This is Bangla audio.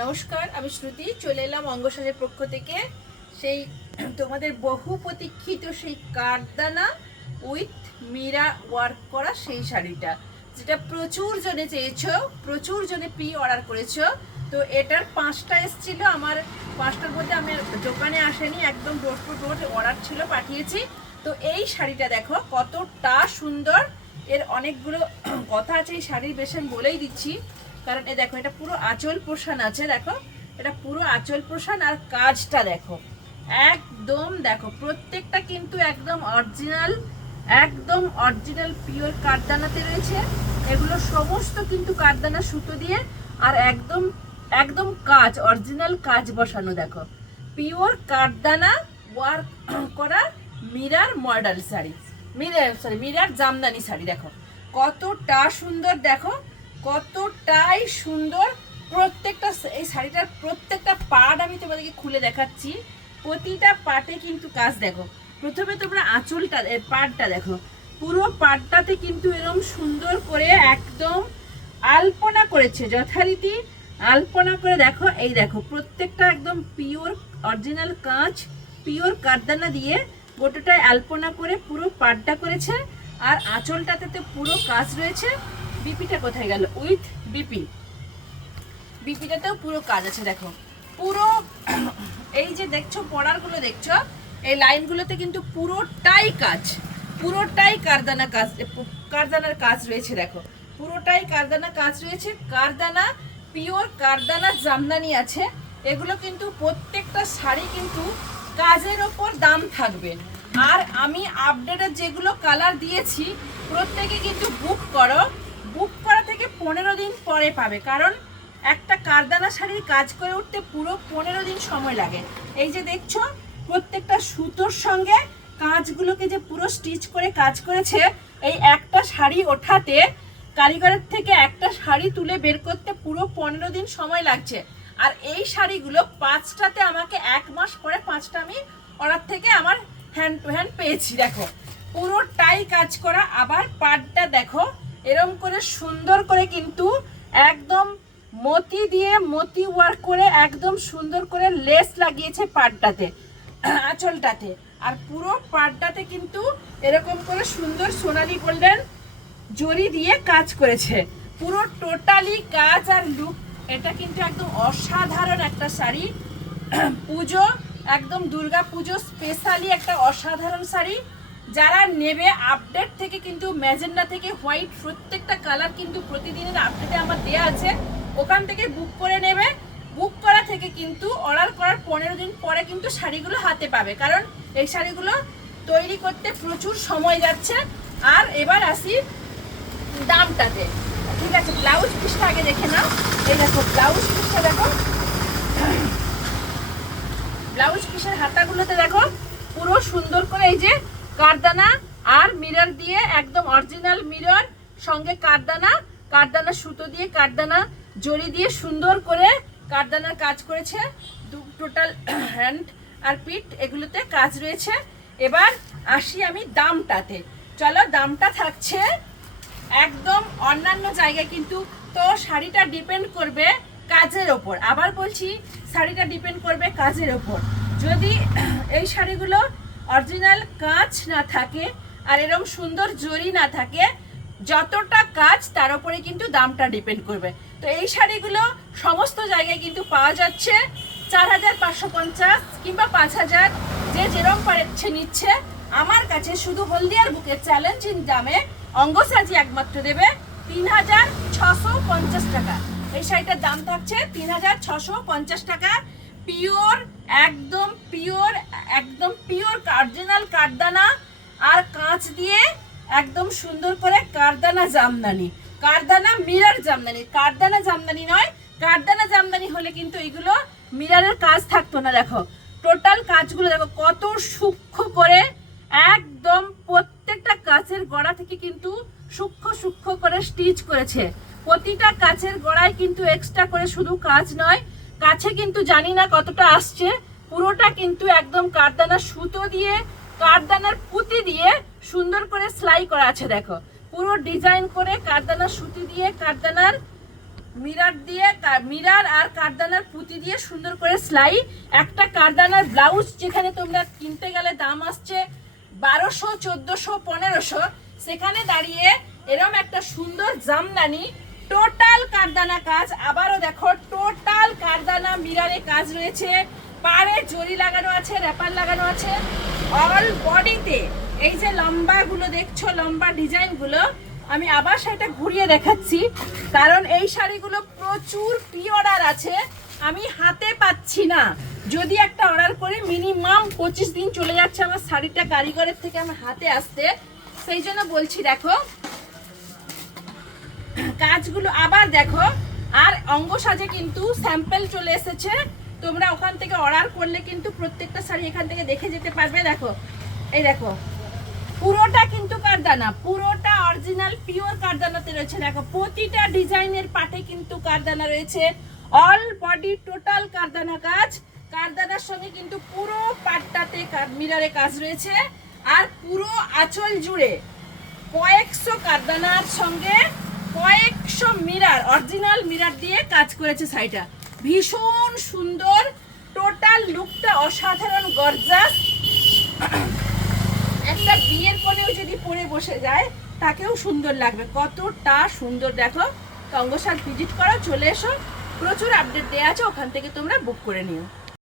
নমস্কার, আমি শ্রুতি চলে এলাম অঙ্গসাজের পক্ষ থেকে। সেই তোমাদের বহু প্রতীক্ষিত সেই কাঠদানা উইথ মীরা ওয়ার্ক করা সেই শাড়িটা, যেটা প্রচুর জনে চেয়েছো, প্রচুর জনে প্রি অর্ডার করেছো। তো এটার 5টা এসেছিল, আমার 5টার মধ্যে আমি দোকানে আসেনি, একদম ডোর টু ডোর অর্ডার ছিল, পাঠিয়েছি। তো এই শাড়িটা দেখো কতটা সুন্দর। এর অনেকগুলো কথা আছে এই শাড়ির, বেশ আমি বলেই দিচ্ছি। কারণ এ দেখো, এটা পুরো আঁচল পোষণ আছে, দেখো এটা পুরো আঁচল পোষণ। আর কাজটা দেখো, একদম দেখো প্রত্যেকটা কিন্তু একদম অরিজিনাল পিওর কাঠদানাতে রয়েছে। এগুলো সমস্ত কিন্তু কাঠদানা সুতো দিয়ে, আর একদম একদম কাজ, অরিজিনাল কাজ বসানো। দেখো পিওর কাঠদানা ওয়ার্ক করা mirror model sari, mirror Jamdani sari. দেখো কতটা সুন্দর, দেখো কতটাই সুন্দর প্রত্যেকটা। এই শাড়িটার প্রত্যেকটা পার্ট আমি তোমাদেরকে খুলে দেখাচ্ছি। প্রতিটা পার্টে কিন্তু কাজ দেখো। প্রথমে তোমরা আঁচলটা, পার্টটা দেখো, পুরো পার্টটাতে কিন্তু এরকম সুন্দর করে একদম আলপনা করেছে, যথারীতি আলপনা করে। দেখো এই দেখো প্রত্যেকটা একদম পিওর অরিজিনাল কাঁচ, পিওর কাঠদানা দিয়ে গোটাটায় আলপনা করে পুরো পাড়টা করেছে। আর আঁচলটাতে তো পুরো কাজ রয়েছে। বিপিটা কোথায় গেল? উইথ বিপিটাতেও পুরো কাজ আছে। দেখো পুরো এই যে দেখছো পড়ারগুলো দেখছো, এই লাইনগুলোতে কিন্তু পুরোটাই কাজ, পুরোটাই কারদানার কাজ রয়েছে। দেখো পুরোটাই কারদানা কাজ রয়েছে। কারদানা, পিওর কারদানা জামদানি আছে। এগুলো কিন্তু প্রত্যেকটা শাড়ি কিন্তু কাজের ওপর দাম থাকবে। আর আমি আপডেটের যেগুলো কালার দিয়েছি প্রত্যেকে কিন্তু বুক করো, বুক করা থেকে 15 দিন পরে পাবে। কারণ একটা কারদানা শাড়ির কাজ করে উঠতে পুরো 15 দিন সময় লাগে। এই যে দেখছো প্রত্যেকটা সুতোর সঙ্গে কাঁচগুলোকে যে পুরো স্টিচ করে কাজ করেছে, এই একটা শাড়ি ওঠাতে কারিগরের থেকে একটা শাড়ি তুলে বের করতে পুরো 15 দিন সময় লাগছে। আর এই শাড়িগুলো 5টাতে আমাকে 1 মাস পরে 5টা আমি অর্ডার থেকে আমার হ্যান্ড টু হ্যান্ড পেয়েছি। দেখো পুরোটাই কাজ করা। আবার পাড়টা দেখো এরম করে সুন্দর করে কিন্তু একদম মতি দিয়ে মতি ওয়ার্ক করে একদম সুন্দর করে লেস লাগিয়েছে পাড়টাতে, আঁচলটাতে। আর পুরো পাড়টাতে কিন্তু এরকম করে সুন্দর সোনালী গোল্ডেন জরি দিয়ে কাজ করেছে। পুরো টোটালি কাজ আর লুক, এটা কিন্তু একদম অসাধারণ একটা শাড়ি। পুজো, একদম দুর্গা পুজো স্পেশালি একটা অসাধারণ শাড়ি। যারা নেবে আপডেট থেকে কিন্তু ম্যাজেন্ডা থেকে হোয়াইট প্রত্যেকটা কালার কিন্তু প্রতিদিনের আপডেটে আমার দেয়া আছে, ওখান থেকে বুক করে নেবে। বুক করা থেকে কিন্তু অর্ডার করার 15 দিন পরে কিন্তু শাড়িগুলো হাতে পাবে। কারণ এই শাড়িগুলো তৈরি করতে প্রচুর সময় যাচ্ছে। আর এবার আসি দামটাতে, ঠিক আছে? ব্লাউজ পিসটা আগে দেখে নাও। এই দেখো ব্লাউজ পিসটা দেখো, ব্লাউজ পিসের হাতাগুলোতে দেখো পুরো সুন্দর করে এই যে কারদানা আর মিরর দিয়ে, একদম অরিজিনাল মিরর সঙ্গে কারদানা সুতো দিয়ে, কারদানা জড়ি দিয়ে সুন্দর করে কারদানার কাজ করেছে। টোটাল হ্যান্ড আর পিঠ এগুলোতে কাজ রয়েছে। এবার আসি আমি দামটাতে। চলো, দামটা থাকছে একদম অন্যান্য জায়গায় কিন্তু, তো শাড়িটা ডিপেন্ড করবে কাজের ওপর। আবার বলছি, শাড়িটা ডিপেন্ড করবে কাজের ওপর। যদি এই শাড়িগুলো অরিজিনাল কাজ না থাকে আর এরকম সুন্দর জরি না থাকে, যতটা কাজ তার উপরে কিন্তু দামটা ডিপেন্ড করবে। তো এই শাড়িগুলো সমস্ত জায়গায় কিন্তু পাওয়া যাচ্ছে 4550 কিংবা 5000, যে যেরকম পারছে নিচ্ছে। আমার কাছে শুধু হলদিয়ার বুকের চ্যালেঞ্জিং দামে অঙ্গসাজি একমাত্র দেবে 3650 টাকা। এই শাড়িটার দাম থাকছে 3650 টাকা। পিওর, একদম পিওর অরিজিনাল কাঠদানা আর কাঁচ দিয়ে একদম সুন্দর করে কারদানা জামদানি, কারদানা মিরর জামদানি। কারদানা জামদানি নয়, কারদানা জামদানি হলে কিন্তু এগুলো মিররের কাজ থাকতো না। দেখো টোটাল কাজগুলো দেখো কত সূক্ষ্ম করে, একদম প্রত্যেকটা কাচের গড়া থেকে কিন্তু সূক্ষ্ম করে স্টিচ করেছে। প্রতিটা কাচের গড়ায় কিন্তু এক্সট্রা করে শুধু কাজ নয়, কাছে কিন্তু জানি না কতটা আসছে, পুরোটা কিন্তু একদম কারদানা সুতো দিয়ে, কারদানার পুঁতি দিয়ে সুন্দর করে সেলাই করা আছে। দেখো পুরো ডিজাইন করে কারদানা সুতি দিয়ে, কারদানার মিরার আর কারদানার পুঁতি দিয়ে সুন্দর করে সেলাই। একটা কারদানার ব্লাউজ যেখানে তোমরা কিনতে গেলে দাম আসছে 1200, 1400, 1500, সেখানে দাঁড়িয়ে এরকম একটা সুন্দর জামদানি টোটাল কারদানা কাজ। আবারও দেখো টোটাল কারদানা মিরারে কাজ রয়েছে, পাড়ে জরি লাগানো আছে, র্যাপার লাগানো আছে, অল বডিতে। এই যে লম্বাগুলো দেখছো, লম্বা ডিজাইনগুলো, আমি আবার সেটা ঘুরিয়ে দেখাচ্ছি, কারণ এই শাড়িগুলো প্রচুর প্রি অর্ডার আছে, আমি হাতে পাচ্ছি না। যদি একটা অর্ডার করে মিনিমাম 25 দিন চলে যাচ্ছে আমার শাড়িটা কারিগরের থেকে আমার হাতে আসতে। সেই জন্য বলছি দেখো কাজগুলো আবার দেখো। আর অঙ্গ সাজে কিন্তু স্যাম্পল চলে এসেছে, তোমরা ওখান থেকে অর্ডার করলে কিন্তু প্রত্যেকটা শাড়ি এখান থেকে দেখে যেতে পারবে। দেখো এই দেখো পুরোটা কিন্তু কারদানা, পুরোটা অরিজিনাল পিওর কারদানাতে রয়েছে। দেখো প্রতিটা ডিজাইনের পাটে কিন্তু কারদানা রয়েছে, অল বডি টোটাল কারদানা কাজ। কারদানার সঙ্গে কিন্তু পুরো পাটটাতে মিররে কাজ রয়েছে, আর পুরো আঁচল জুড়ে কয়েকশো কারদানার সঙ্গে কয়েকশো মিরার, অরিজিনাল মিরার দিয়ে কাজ করেছে শাড়িটা। ভীষণ সুন্দর, টোটাল লুকটা অসাধারণ গর্জাস। একটা বিয়ের কোণেও যদি পরে বসে যায় তাকেও সুন্দর লাগবে, কতটা সুন্দর। দেখো অঙ্গসার ভিজিট করো, চলে এসো, প্রচুর আপডেট দেওয়া আছে, ওখান থেকে তোমরা বুক করে নিও।